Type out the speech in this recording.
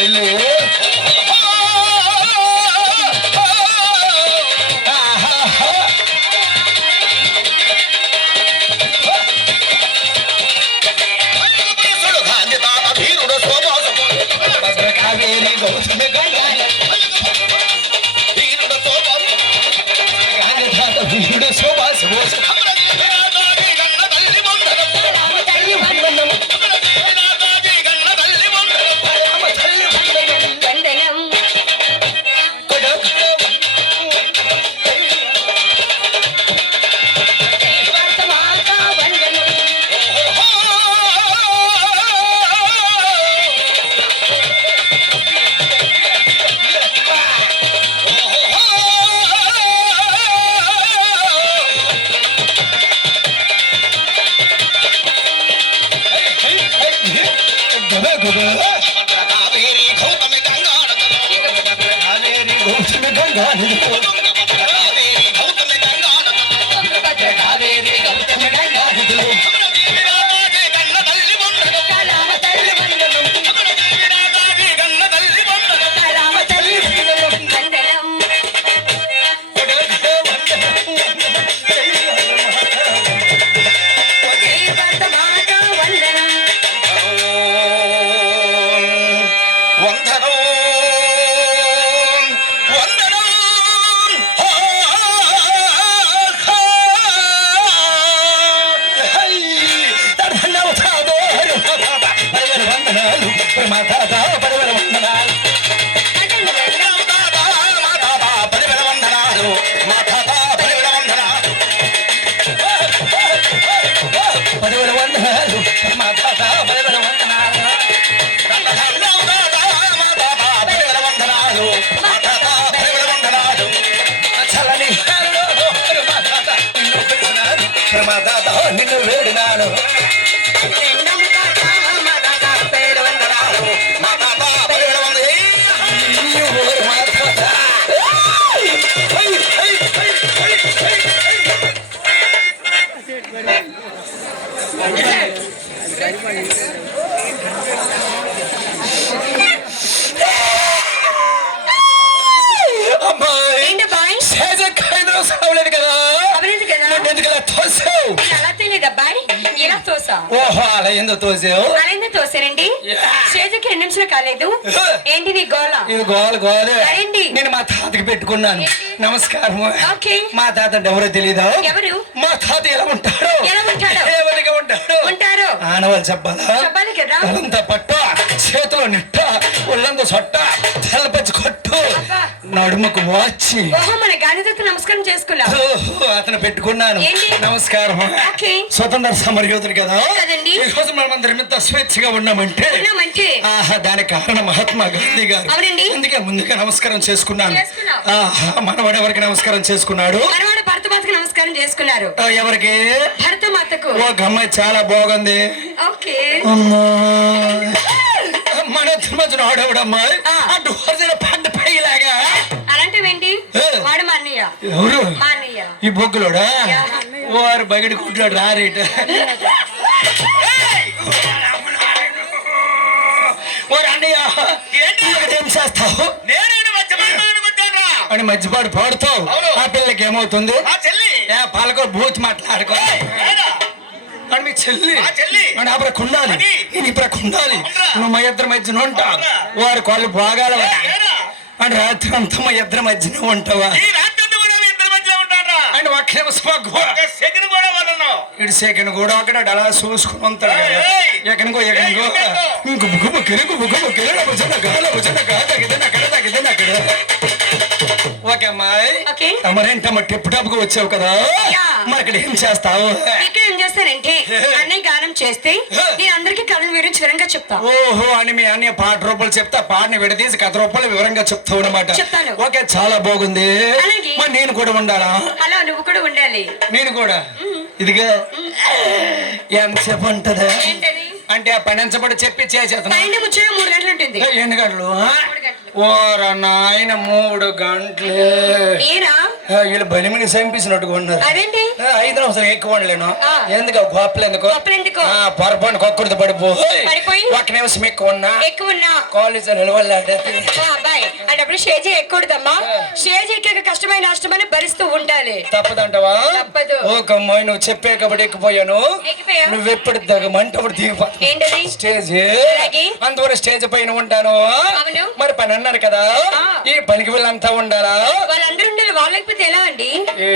చెల్లి కావేరి గౌతమి వీరుడు శోభాసు కావేరి గౌతమి గంగా నిన్ను వేడినాను ఓహో అలా ఎందుకు తోసావు? తోసానండి స్టేజ్కి 2 నిమిషాలు కాలేదు. ఏంటి నీ గోల? ఇది గోల గోలే. నేను మా తాతకి పెట్టుకున్నాను. నమస్కారం. మా తాత ఎవరో తెలీదా? ఎవరు? మా తాత ఎలా ఉంటాడు? ఉంటారు ఆనవాళ్ళు చెప్పాలి కదా. తలంతా పట్ట, చేతిలో నిట్ట, ఒళ్ళంతా సొట్ట, తలపచ్చి కొట్టు, నడుముకు వాచి. మన గాంధీ నమస్కారం చేసుకున్నా. అతను పెట్టుకున్నాను. నమస్కారం. స్వతంత్ర సమరయోధుడు కదా. మనమందరం ఇంత స్వేచ్ఛగా ఉన్నామంటే దానికి కారణం మహాత్మా గాంధీ గారు. అందుకే ముందుగా నమస్కారం చేసుకున్నాను. మనవాడు ఎవరికి నమస్కారం చేసుకున్నాడు? భరతమాతకు నమస్కారం చేసుకున్నారు. ఎవరికి? భరతమాతకు. ఓ అమ్మాయి చాలా బాగుంది. మన మధ్యన ఆడవుడమ్మాయి అటు పంట పైలాగా. అలాంటివేంటి? వాడు మా అన్నయ్య. ఎవరు? మా అన్నయ్య. ఈ బొగ్గులోడా? వారు బయట కుట్టాడు రారేట. ఏం చేస్తావు అని మధ్యపాటు పాడుతావు. ఆ పిల్లకి ఏమవుతుంది? పాలకూర బూత్ మాట్లాడుకో అని మీ చెల్లి అని అప్పుడు ఉండాలి. నేను ఇప్పుడు ఉండాలి. నువ్వు మా ఇద్దరి మధ్యన ఉంటావు. వారి కాళ్ళు బాగాల అని రాత్రి అంతా మా ఇద్దరి మధ్యన ఉంటావా? అండ్ ఇటు సెకండ్ కూడా అక్కడ అలా చూసుకుని ఉంటాడు. ఎక్కడికో ఇంక బుగ్గు కెరుగు ఓకే అమ్మాయి, మరేంటమ్మా టిప్ టాప్ గా వచ్చావు కదా, మరి ఇక్కడ ఏం చేస్తావు? ఇక్కడ ఏం చేస్తానంటే అన్నయ్య గానం చేస్తే నేను అందరికి కథను వివరించి వివరంగా చెప్తా. ఓహో అని మీ అన్నయ్య పాట రూపాయలు చెప్తా, పాటని విడదీసి కథ రూపాయలు వివరంగా చెప్తావు అనమాట. ఓకే చాలా బాగుంది. మరి నేను కూడా ఉండాలా? అలా నువ్వు కూడా ఉండాలి. నేను కూడా ఇదిగా ఎంతసేపు ఉంటదా అంటే ఆ పని ఎంచబడి చెప్పి చేసేస్తాను. 3 గంటలు ఉంటుంది. 8 గంటలు ఓర నాయన 3 గంటలే ఏరా వీళ్ళు బలిమిని చంపించినట్టుగా ఉన్నారు. అదేంటి 5 నిమిషాలు ఎక్కువ ఉండలేను. ఆ. ఎందుకు గొప్పలు ఎందుకు గొప్పలెందుకు? పొరపాటు కొక్కుడితో పడిపోయి? 1 నిమిషం ఎక్కువ ఉన్నా ఎక్కువ ఉన్నా కాలేజీలో నిలవల్లాడే అబ్బాయి అటప్పుడు స్టేజ్ ఎక్కకూడదమ్మా. స్టేజ్ ఎక్కాక కష్టమైన నష్టమని భరిస్తూ ఉండాలి. తప్పదంటావా? తప్పదు. ఓకే అమ్మాయి నువ్వు చెప్పే కాబట్టి ఎక్కిపోయాను. ఎక్కిపోయావు. నువ్వు ఎప్పుడు మంటప్పుడు దిగిపోతావు. ఏంటది? స్టేజ్ అలాగే. అందువల్ల స్టేజ్ పైన ఉంటాను. అవును. మరి పని అన్నారు కదా ఆ. ఈ పనికి వీళ్ళంతా ఉండాలా? వాళ్ళందరూ ఉండాలి. వాళ్ళు లేకపోతే ఎలా అండి? ఏ